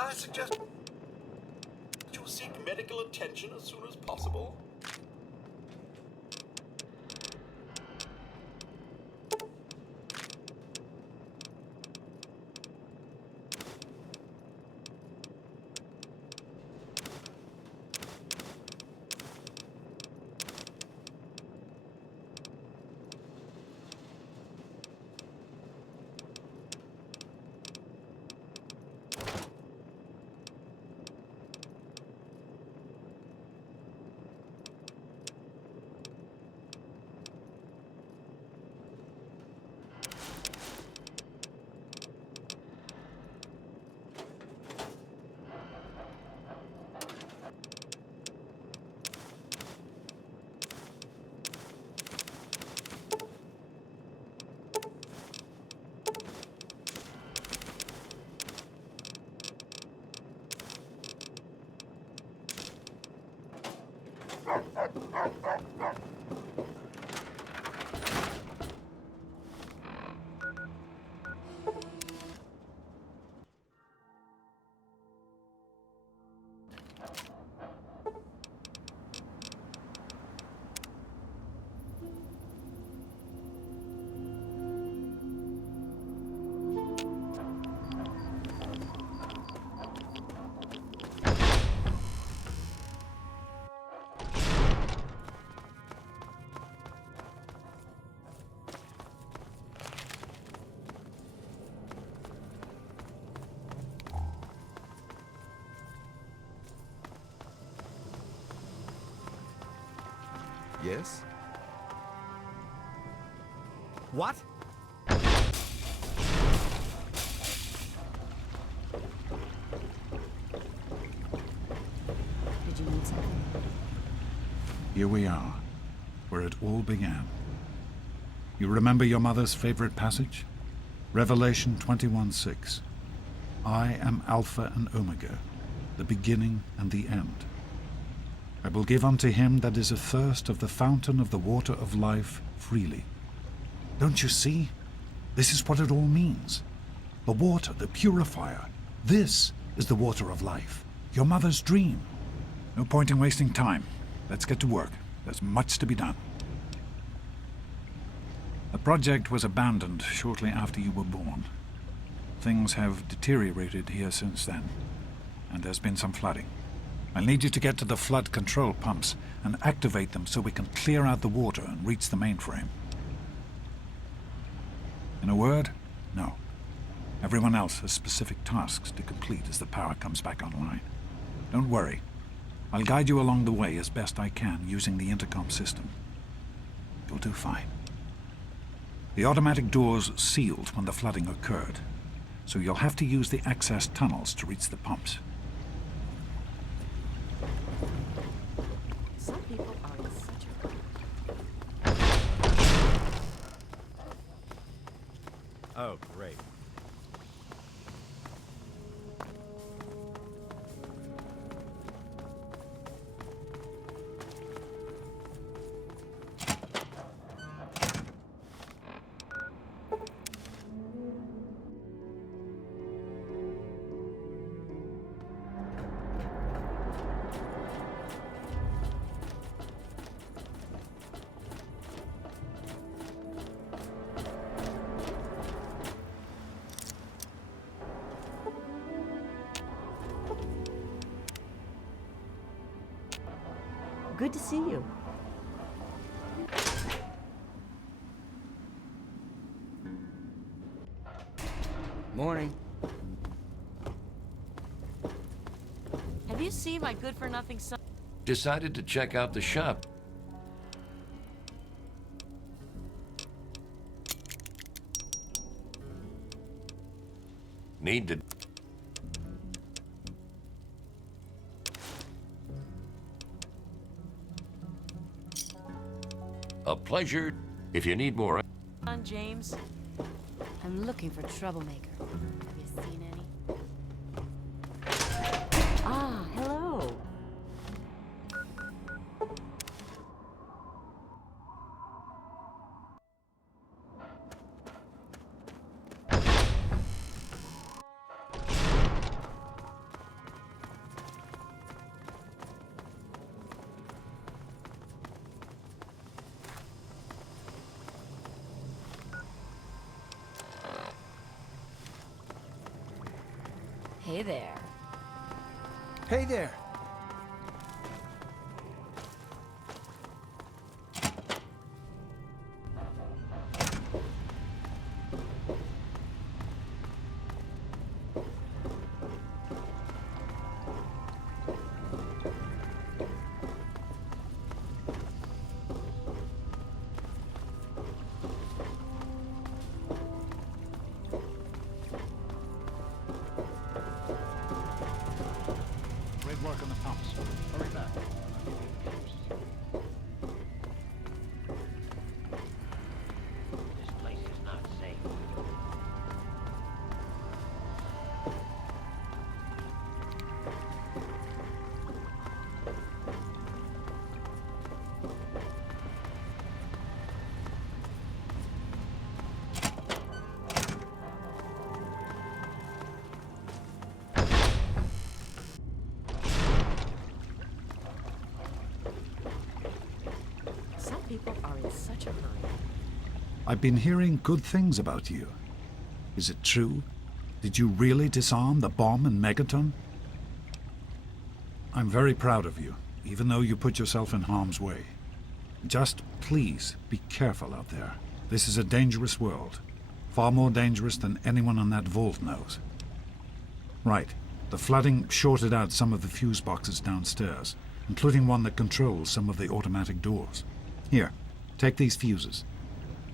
I suggest you seek medical attention as soon as possible? Yes? What? Did you need something? Here we are, where it all began. You remember your mother's favorite passage? Revelation 21:6. I am Alpha and Omega, the beginning and the end. I will give unto him that is athirst of the fountain of the water of life freely. Don't you see? This is what it all means. The water, the purifier. This is the water of life. Your mother's dream. No point in wasting time. Let's get to work. There's much to be done. The project was abandoned shortly after you were born. Things have deteriorated here since then, and there's been some flooding. I'll need you to get to the flood control pumps and activate them so we can clear out the water and reach the mainframe. In a word, no. Everyone else has specific tasks to complete as the power comes back online. Don't worry. I'll guide you along the way as best I can using the intercom system. You'll do fine. The automatic doors sealed when the flooding occurred, so you'll have to use the access tunnels to reach the pumps. Some people are in such a... Oh, great. Good to see you. Morning. Have you seen my good-for-nothing son? Decided to check out the shop. Need to... A pleasure. If you need more... James? I'm looking for troublemaker. Have you seen any? Ah, hello. Hey there. Hey there. Great work on the pumps. Hurry back. This place is not safe. Some people are in such a hurry. I've been hearing good things about you. Is it true? Did you really disarm the bomb in Megaton? I'm very proud of you, even though you put yourself in harm's way. Just please be careful out there. This is a dangerous world. Far more dangerous than anyone in that vault knows. Right. The flooding shorted out some of the fuse boxes downstairs, including one that controls some of the automatic doors. Here, take these fuses.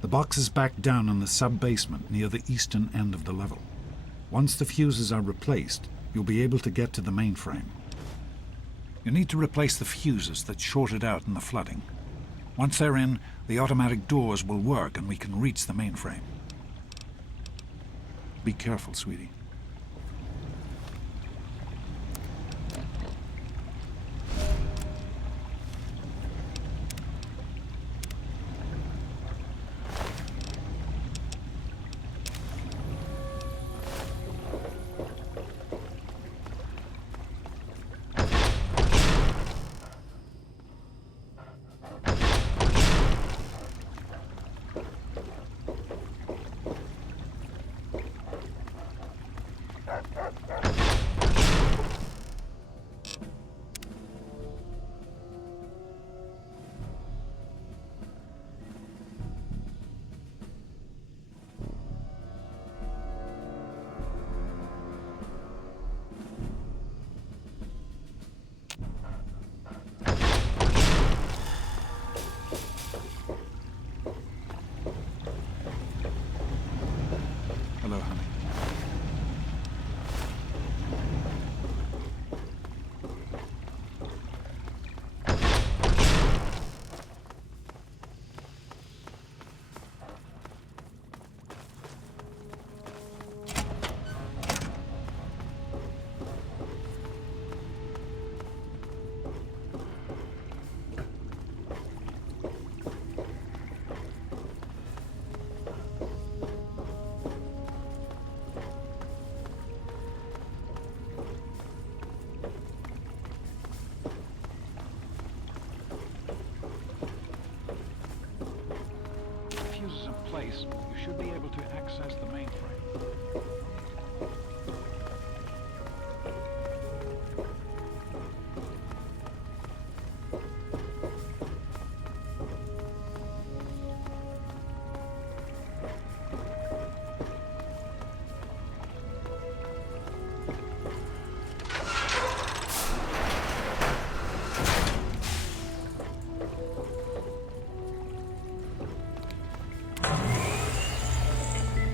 The box is back down in the sub-basement near the eastern end of the level. Once the fuses are replaced, you'll be able to get to the mainframe. You need to replace the fuses that shorted out in the flooding. Once they're in, the automatic doors will work and we can reach the mainframe. Be careful, sweetie. Hello, honey. Fuses in place, you should be able to access the mainframe.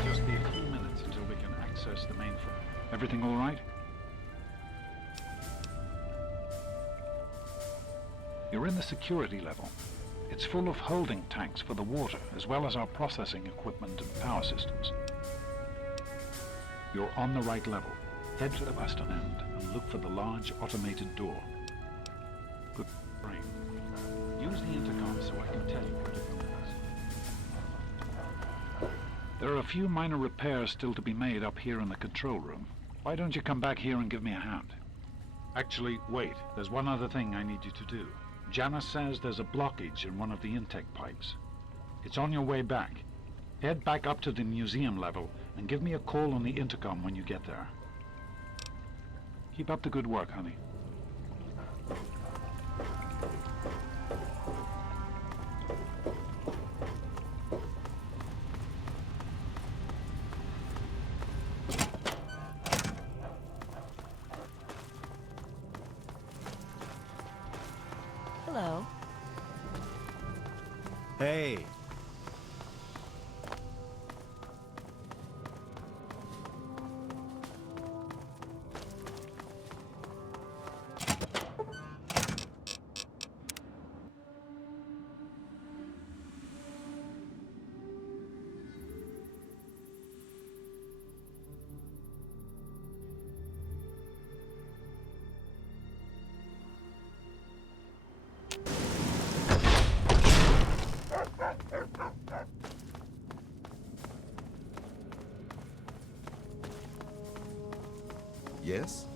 Just be a few minutes until we can access the mainframe. Everything all right? You're in the security level. It's full of holding tanks for the water, as well as our processing equipment and power systems. You're on the right level. Head to the western end and look for the large automated door. Good brain. Use the intercom so I can tell you where to go next. There are a few minor repairs still to be made up here in the control room. Why don't you come back here and give me a hand? Actually, wait. There's one other thing I need you to do. Janice says there's a blockage in one of the intake pipes. It's on your way back. Head back up to the museum level and give me a call on the intercom when you get there. Keep up the good work, honey. Hello. Hey. Yes?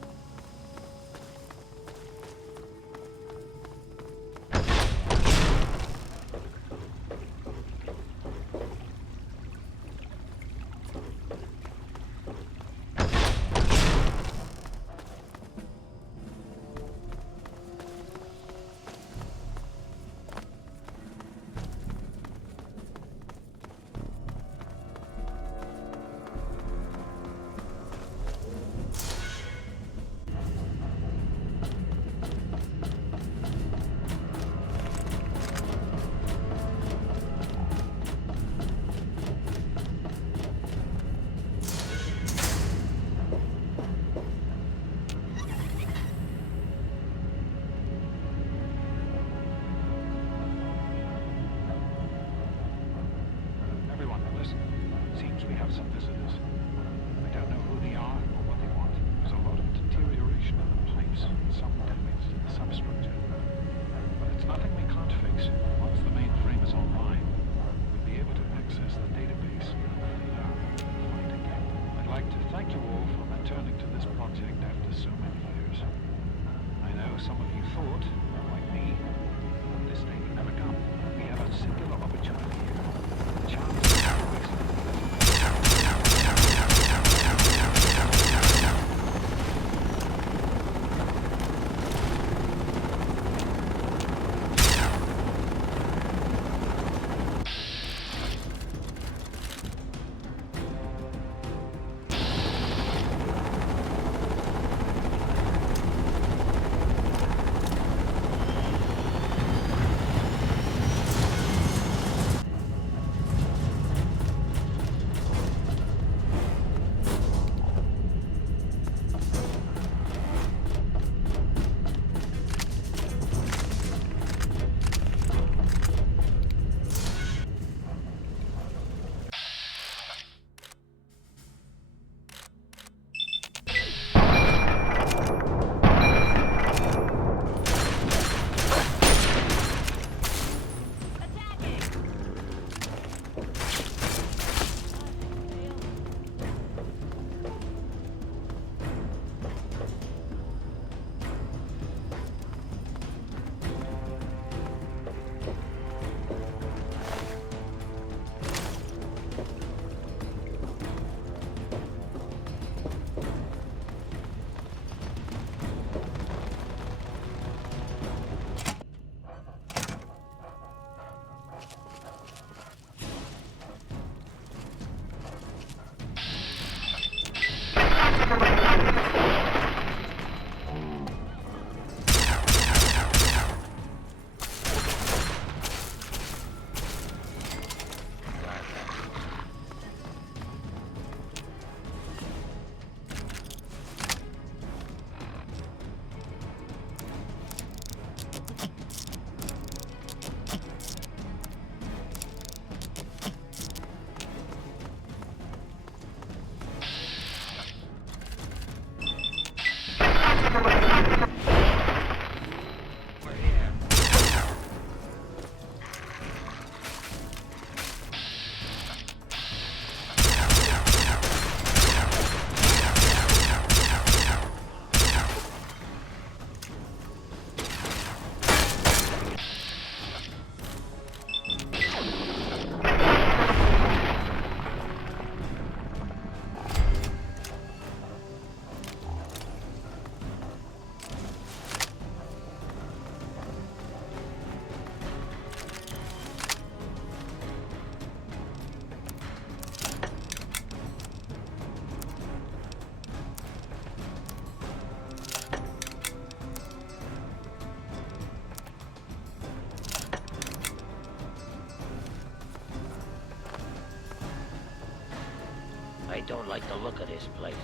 don't like the look of this place.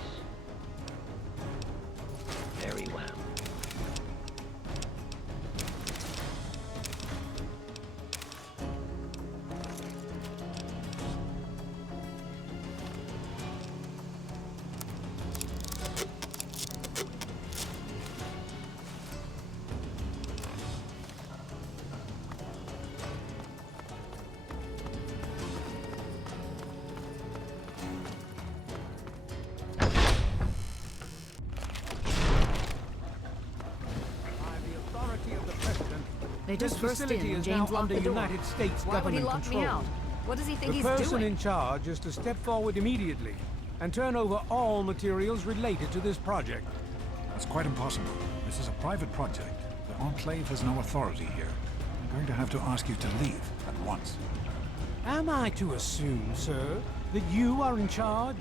Very well. They This just burst in facility and is James now locked under the door. United States Why would he government lock control. me out? What does he think The he's person doing? in charge is to step forward immediately and turn over all materials related to this project. That's quite impossible. This is a private project. The Enclave has no authority here. I'm going to have to ask you to leave at once. Am I to assume, sir, that you are in charge?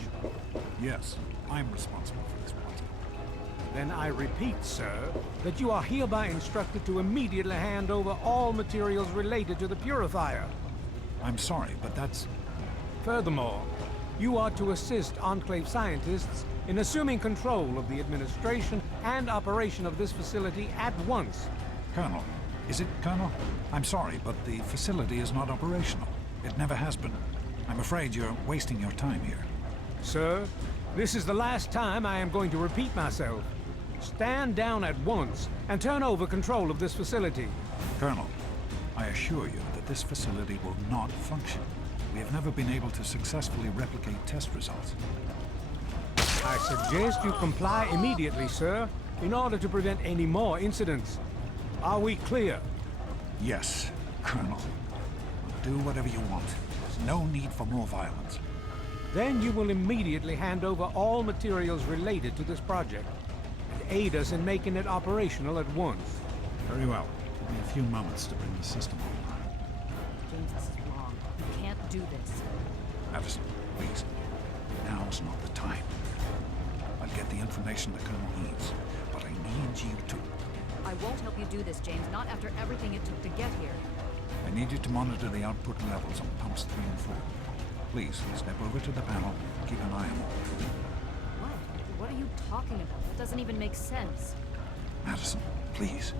Yes, I'm responsible for this project. Then I repeat, sir, that you are hereby instructed to immediately hand over all materials related to the purifier. I'm sorry, but that's... Furthermore, you are to assist Enclave scientists in assuming control of the administration and operation of this facility at once. Colonel. Is it Colonel? I'm sorry, but the facility is not operational. It never has been. I'm afraid you're wasting your time here. Sir, this is the last time I am going to repeat myself. Stand down at once and turn over control of this facility. Colonel, I assure you that this facility will not function. We have never been able to successfully replicate test results. I suggest you comply immediately, sir, in order to prevent any more incidents. Are we clear? Yes, Colonel. Do whatever you want. There's no need for more violence. Then you will immediately hand over all materials related to this project and aid us in making it operational at once. Very well. Give me a few moments to bring the system online. James, this is wrong. You can't do this. Madison, please. Now's not the time. I'll get the information the Colonel needs, but I need you to. I won't help you do this, James, not after everything it took to get here. I need you to monitor the output levels on pumps 3 and 4. Please, step over to the panel and keep an eye on them. What? What are you talking about? That doesn't even make sense. Madison, please.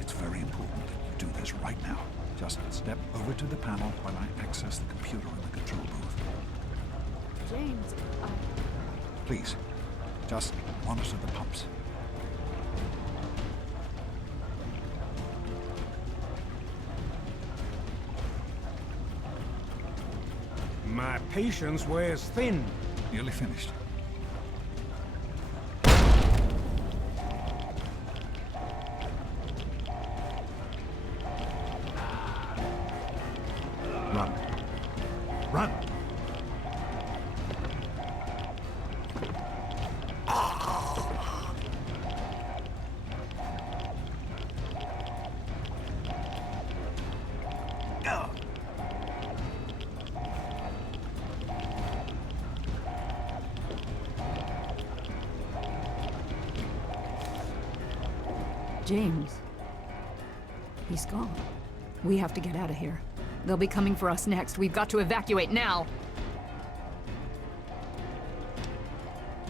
It's very important that you do this right now. Just step over to the panel while I access the computer in the control booth. James, Please, just monitor the pumps. My patience wears thin. Nearly finished. Run. Run! James. He's gone. We have to get out of here. They'll be coming for us next. We've got to evacuate now!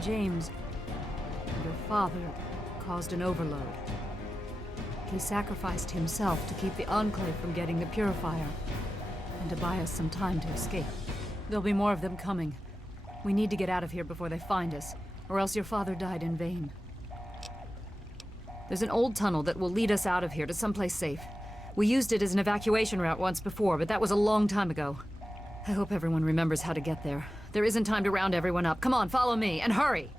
James, your father caused an overload. He sacrificed himself to keep the Enclave from getting the purifier, and to buy us some time to escape. There'll be more of them coming. We need to get out of here before they find us, or else your father died in vain. There's an old tunnel that will lead us out of here to someplace safe. We used it as an evacuation route once before, but that was a long time ago. I hope everyone remembers how to get there. There isn't time to round everyone up. Come on, follow me, and hurry!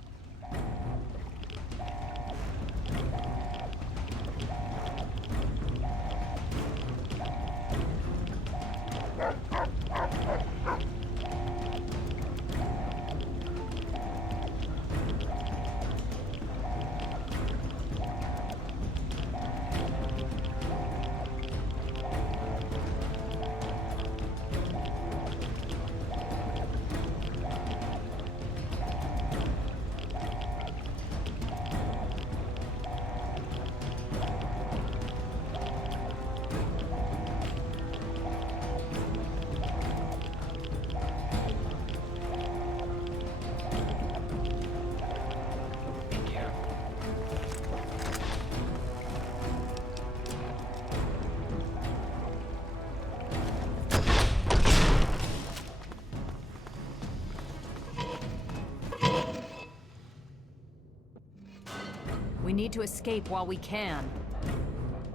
We need to escape while we can.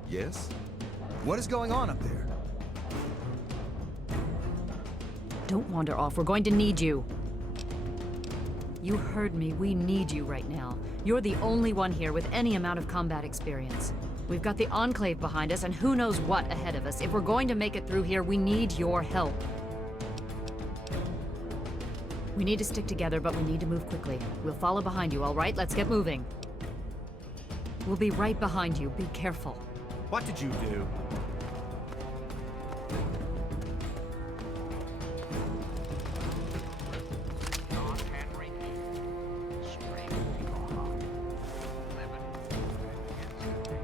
Yes? What is going on up there? Don't wander off. We're going to need you. You heard me. We need you right now. You're the only one here with any amount of combat experience. We've got the Enclave behind us, and who knows what ahead of us. If we're going to make it through here, we need your help. We need to stick together, but we need to move quickly. We'll follow behind you, all right? Let's get moving. We'll be right behind you. Be careful. What did you do? John Henry, straight to your heart. Living against the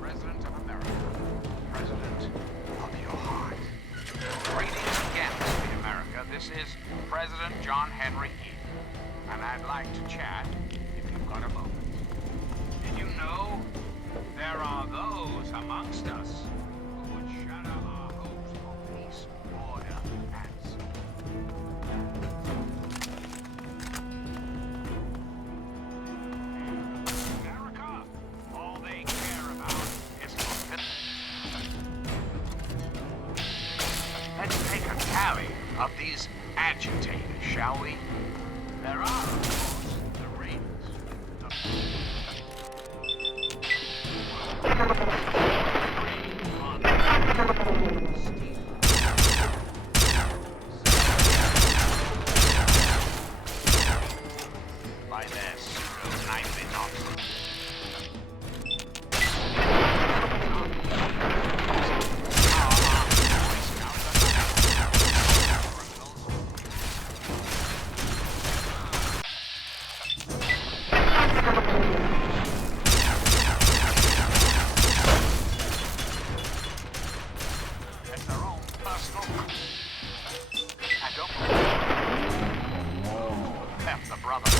President of America, President of your heart. Greetings again, City America. This is President John Henry Eden, and I'd like to chat if you've got a moment. Did you know there are those amongst us who would shatter our hopes for peace, order, and America, all they care about is Let's take a tally of these agitators, shall we? There are, of course, the Ravens. By their pseudo-nightly nonsense. It's their own personal. I don't left the brother.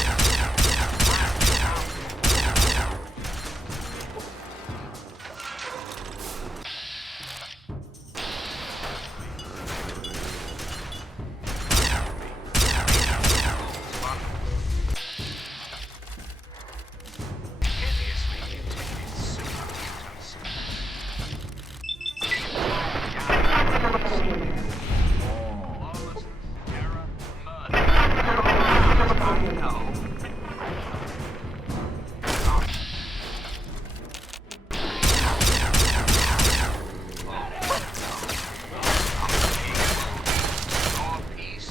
Hideously mutated super mutants. Lawlessness, terror, murder. I know. Your peace.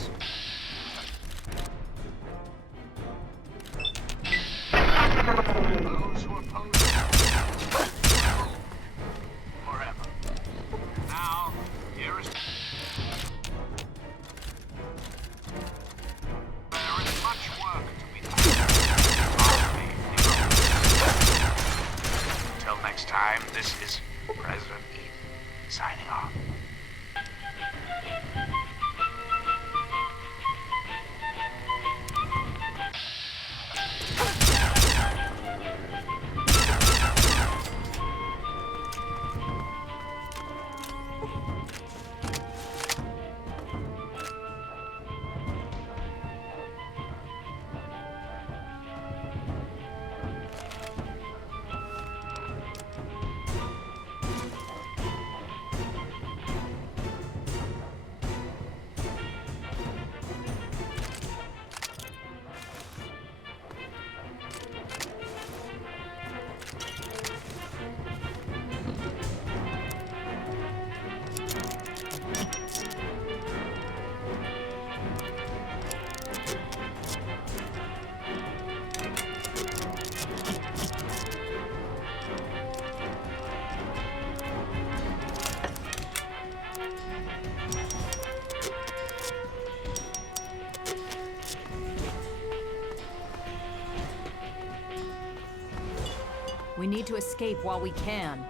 Those who oppose it forever. Now, here is. There is much work to be done. Until next time, this is President Eden signing off. We need to escape while we can.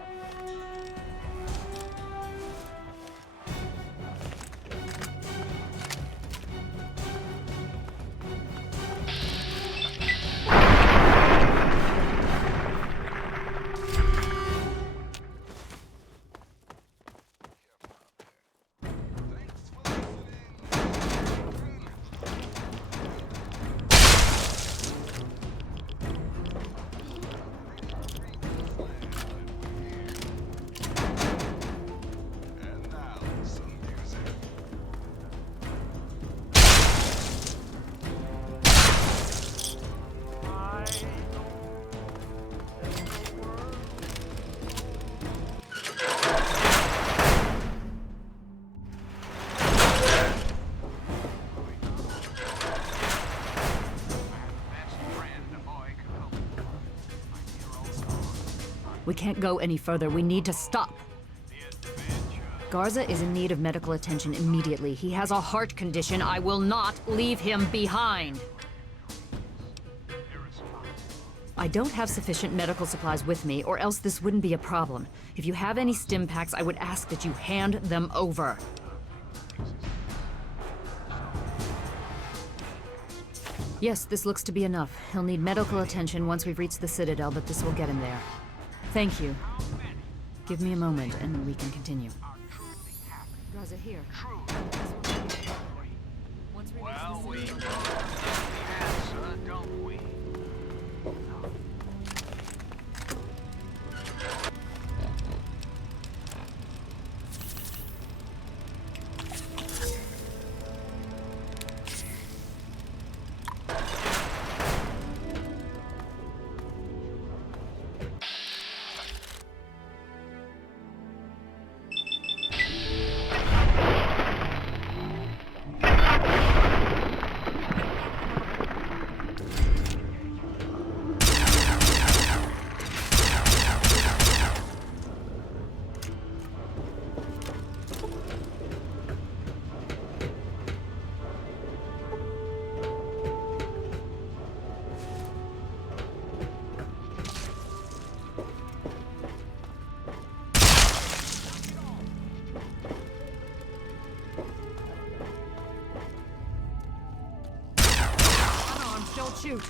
We can't go any further. We need to stop. Garza is in need of medical attention immediately. He has a heart condition. I will not leave him behind. I don't have sufficient medical supplies with me, or else this wouldn't be a problem. If you have any stim packs, I would ask that you hand them over. Yes, this looks to be enough. He'll need medical attention once we've reached the Citadel, but this will get him there. Thank you. Give me a moment, and we can continue. Garza, here. Once we reach the We Citadel... know the answer, don't we? Don't shoot!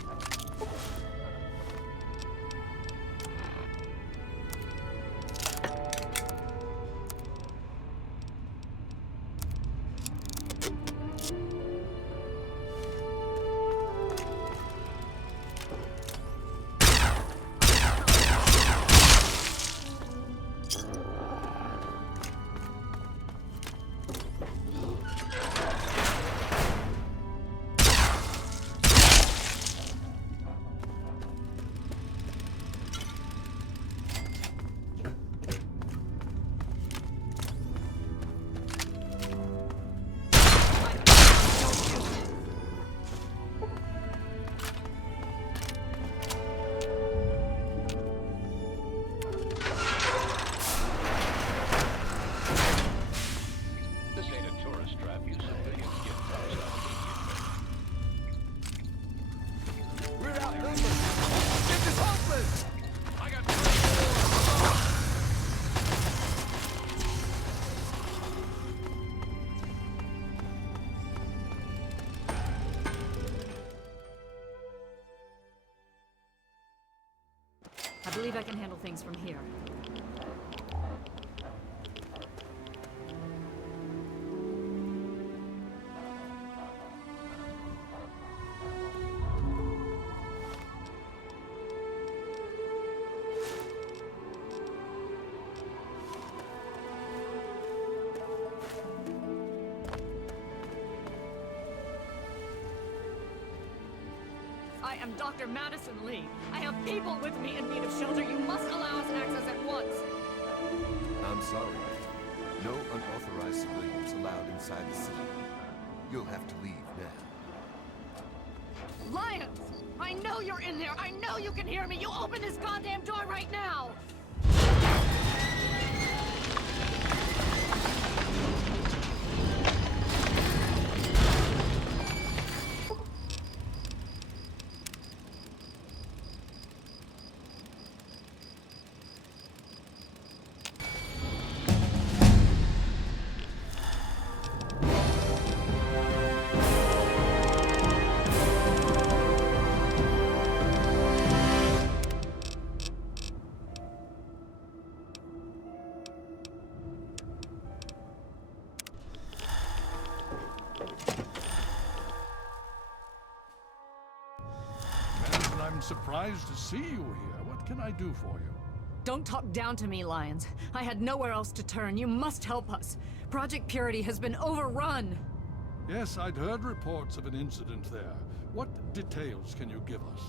I believe I can handle things from here. I am Dr. Madison Lee. I have people with me in need of shelter. You must allow us access at once. I'm sorry. No unauthorized civilians allowed inside the city. You'll have to leave now. Lions! I know you're in there! I know you can hear me! You open this goddamn door right now! I'm surprised to see you here. What can I do for you? Don't talk down to me, Lions. I had nowhere else to turn. You must help us. Project Purity has been overrun. Yes, I'd heard reports of an incident there. What details can you give us?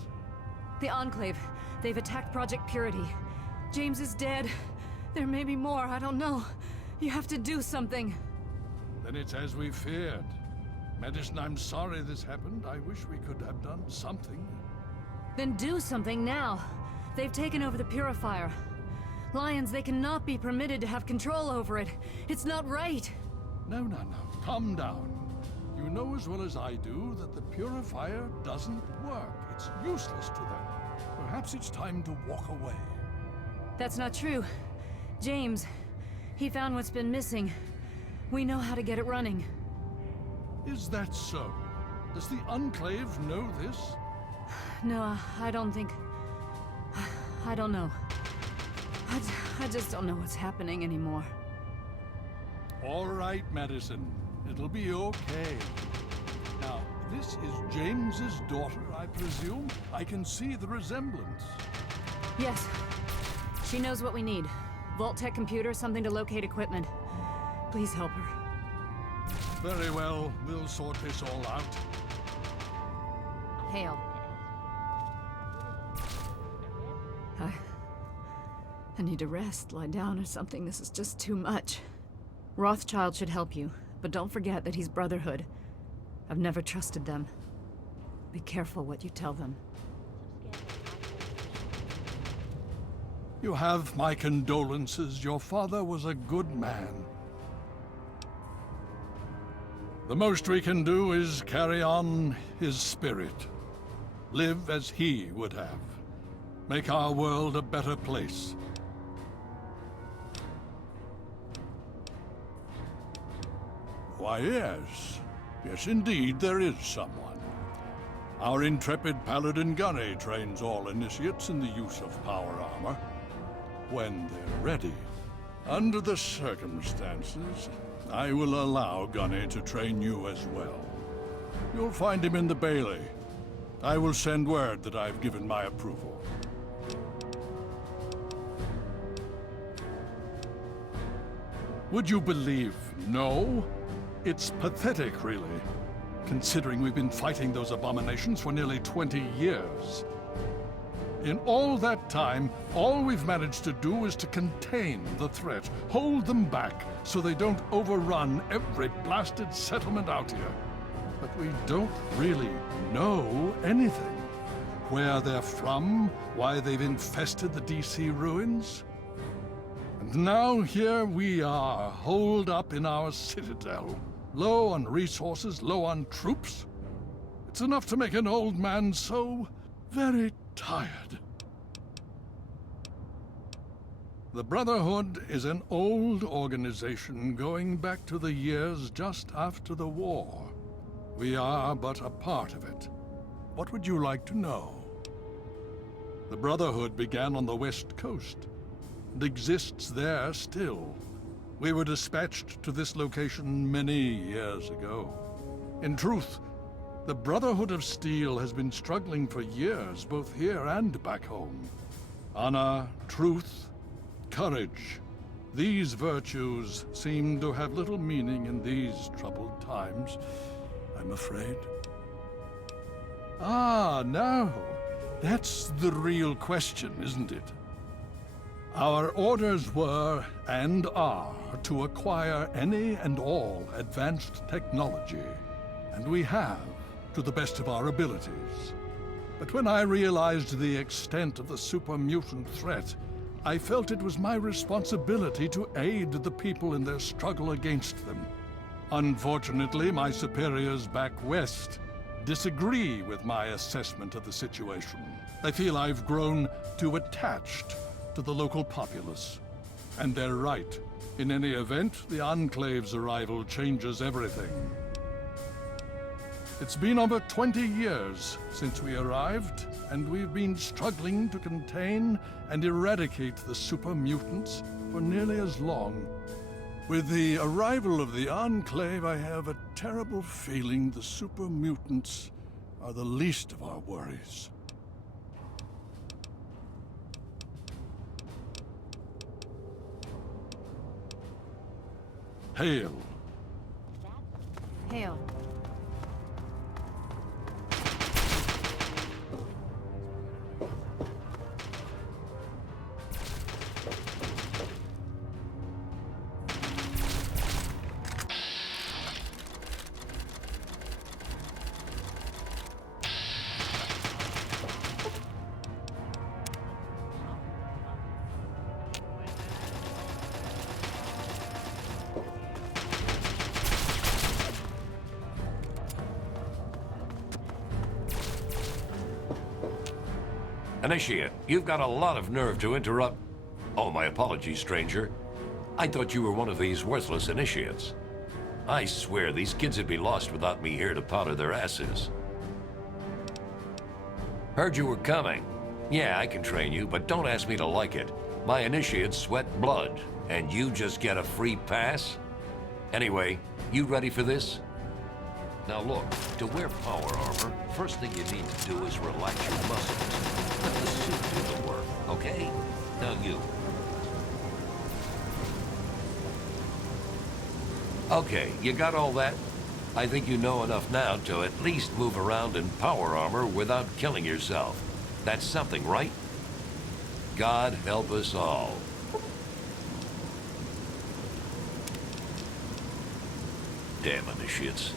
The Enclave. They've attacked Project Purity. James is dead. There may be more, I don't know. You have to do something. Then it's as we feared. Madison, I'm sorry this happened. I wish we could have done something. Then do something now. They've taken over the Purifier. Lions, they cannot be permitted to have control over it. It's not right. No, no, no. Calm down. You know as well as I do that the purifier doesn't work. It's useless to them. Perhaps it's time to walk away. That's not true. James, he found what's been missing. We know how to get it running. Is that so? Does the Enclave know this? No, I don't think... I don't know. I just don't know what's happening anymore. All right, Madison. It'll be okay. Now, this is James's daughter, I presume? I can see the resemblance. Yes. She knows what we need. Vault-Tec computer, something to locate equipment. Please help her. Very well. We'll sort this all out. Hale. I need to rest, lie down or something. This is just too much. Rothschild should help you, but don't forget that he's Brotherhood. I've never trusted them. Be careful what you tell them. You have my condolences. Your father was a good man. The most we can do is carry on his spirit. Live as he would have. Make our world a better place. Why, yes. Yes, indeed, there is someone. Our intrepid Paladin Gunny trains all initiates in the use of power armor. When they're ready. Under the circumstances, I will allow Gunny to train you as well. You'll find him in the Bailey. I will send word that I've given my approval. Would you believe no? It's pathetic, really, considering we've been fighting those abominations for nearly 20 years. In all that time, all we've managed to do is to contain the threat, hold them back so they don't overrun every blasted settlement out here. But we don't really know anything. Where they're from, why they've infested the DC ruins. And now here we are, holed up in our citadel. Low on resources, low on troops. It's enough to make an old man so very tired. The Brotherhood is an old organization going back to the years just after the war. We are but a part of it. What would you like to know? The Brotherhood began on the West Coast and exists there still. We were dispatched to this location many years ago. In truth, the Brotherhood of Steel has been struggling for years, both here and back home. Honor, truth, courage. These virtues seem to have little meaning in these troubled times, I'm afraid. Ah, now, that's the real question, isn't it? Our orders were, and are, to acquire any and all advanced technology, and we have, to the best of our abilities. But when I realized the extent of the super mutant threat, I felt it was my responsibility to aid the people in their struggle against them. Unfortunately, my superiors back west disagree with my assessment of the situation. They feel I've grown too attached to the local populace. And they're right. In any event, the Enclave's arrival changes everything. It's been over 20 years since we arrived, and we've been struggling to contain and eradicate the super mutants for nearly as long. With the arrival of the Enclave, I have a terrible feeling the super mutants are the least of our worries. Hail. Hale. Initiate, you've got a lot of nerve to interrupt. Oh, my apologies, stranger. I thought you were one of these worthless initiates. I swear these kids would be lost without me here to powder their asses. Heard you were coming. Yeah, I can train you, but don't ask me to like it. My initiates sweat blood, and you just get a free pass? Anyway, you ready for this? Now look, to wear power armor, first thing you need to do is relax your muscles. Let the suit do the work, okay? Now you. Okay, you got all that? I think you know enough now to at least move around in power armor without killing yourself. That's something, right? God help us all. Damn initiates.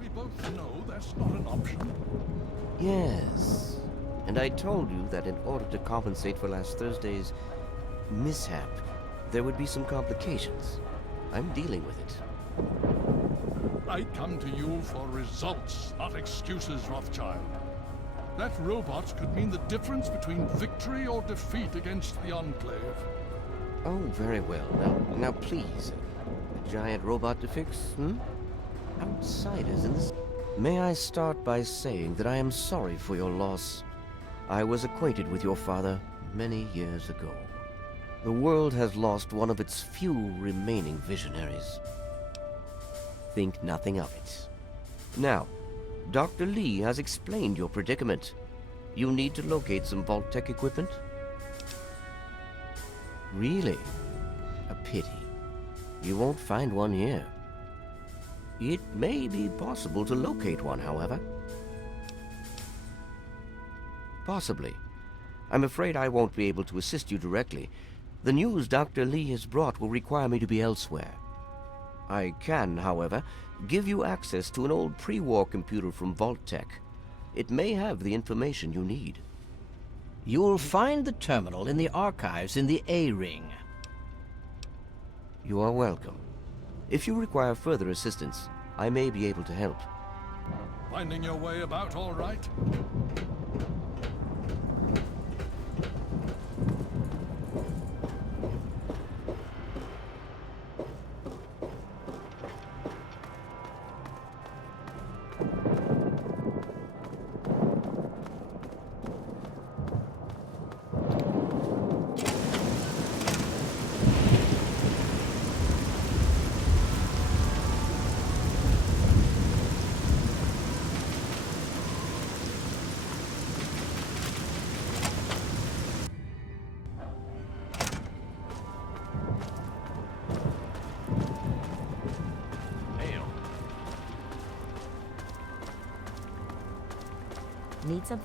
We both know that's not an option. Yes. And I told you that in order to compensate for last Thursday's mishap, there would be some complications. I'm dealing with it. I come to you for results, not excuses, Rothschild. That robot could mean the difference between victory or defeat against the Enclave. Oh, very well. Now please. A giant robot to fix, Outsiders in this... May I start by saying that I am sorry for your loss. I was acquainted with your father many years ago. The world has lost one of its few remaining visionaries. Think nothing of it. Now, Dr. Lee has explained your predicament. You need to locate some Vault-Tec equipment? Really? A pity. You won't find one here. It may be possible to locate one, however. Possibly. I'm afraid I won't be able to assist you directly. The news Dr. Lee has brought will require me to be elsewhere. I can, however, give you access to an old pre-war computer from Vault-Tec. It may have the information you need. You'll find the terminal in the archives in the A-Ring. You are welcome. If you require further assistance, I may be able to help. Finding your way about all right? Need some...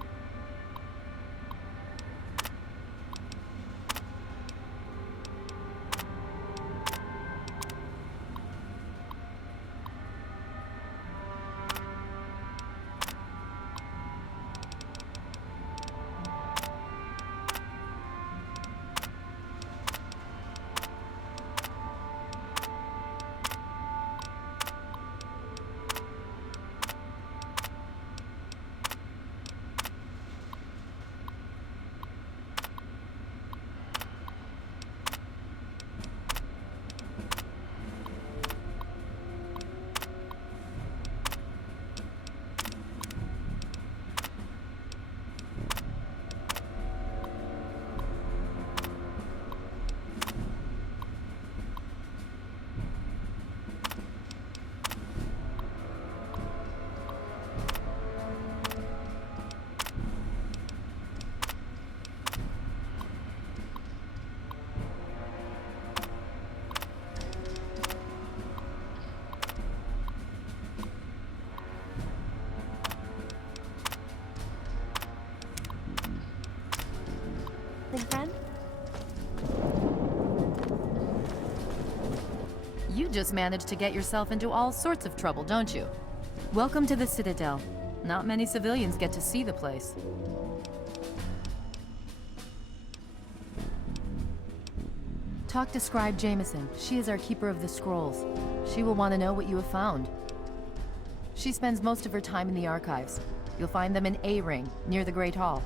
Big friend? just manage to get yourself into all sorts of trouble, don't you? Welcome to the Citadel. Not many civilians get to see the place. Talk to Scribe Jameson. She is our keeper of the scrolls. She will want to know what you have found. She spends most of her time in the archives. You'll find them in A Ring, near the Great Hall.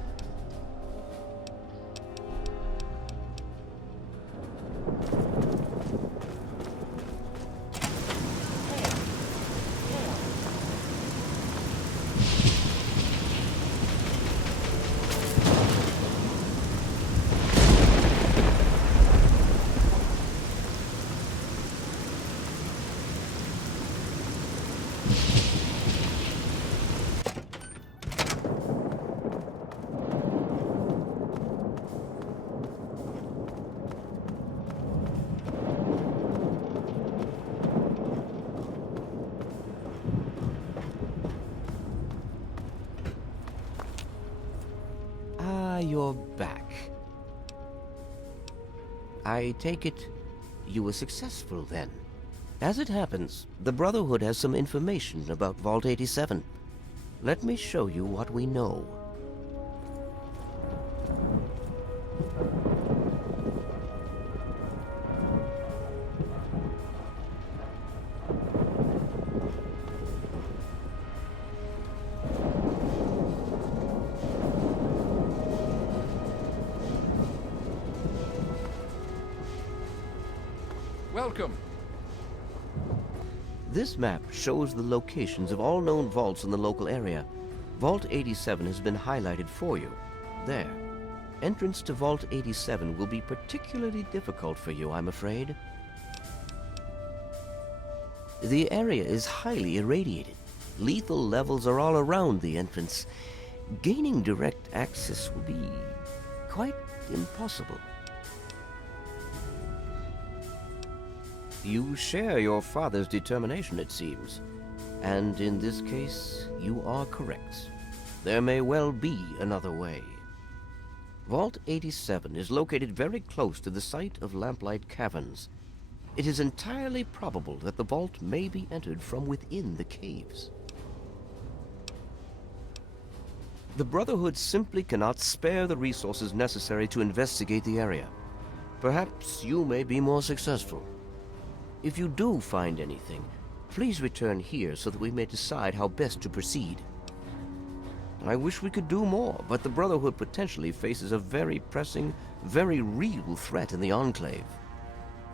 You're back. I take it you were successful then. As it happens, the Brotherhood has some information about Vault 87. Let me show you what we know. Welcome. This map shows the locations of all known vaults in the local area. Vault 87 has been highlighted for you. There. Entrance to Vault 87 will be particularly difficult for you, I'm afraid. The area is highly irradiated. Lethal levels are all around the entrance. Gaining direct access will be quite impossible. You share your father's determination, it seems. And in this case, you are correct. There may well be another way. Vault 87 is located very close to the site of Lamplight Caverns. It is entirely probable that the vault may be entered from within the caves. The Brotherhood simply cannot spare the resources necessary to investigate the area. Perhaps you may be more successful. If you do find anything, please return here so that we may decide how best to proceed. I wish we could do more, but the Brotherhood potentially faces a very pressing, very real threat in the Enclave.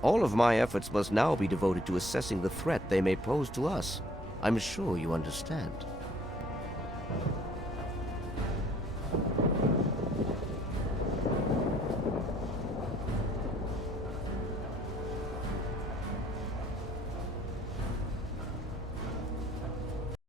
All of my efforts must now be devoted to assessing the threat they may pose to us. I'm sure you understand.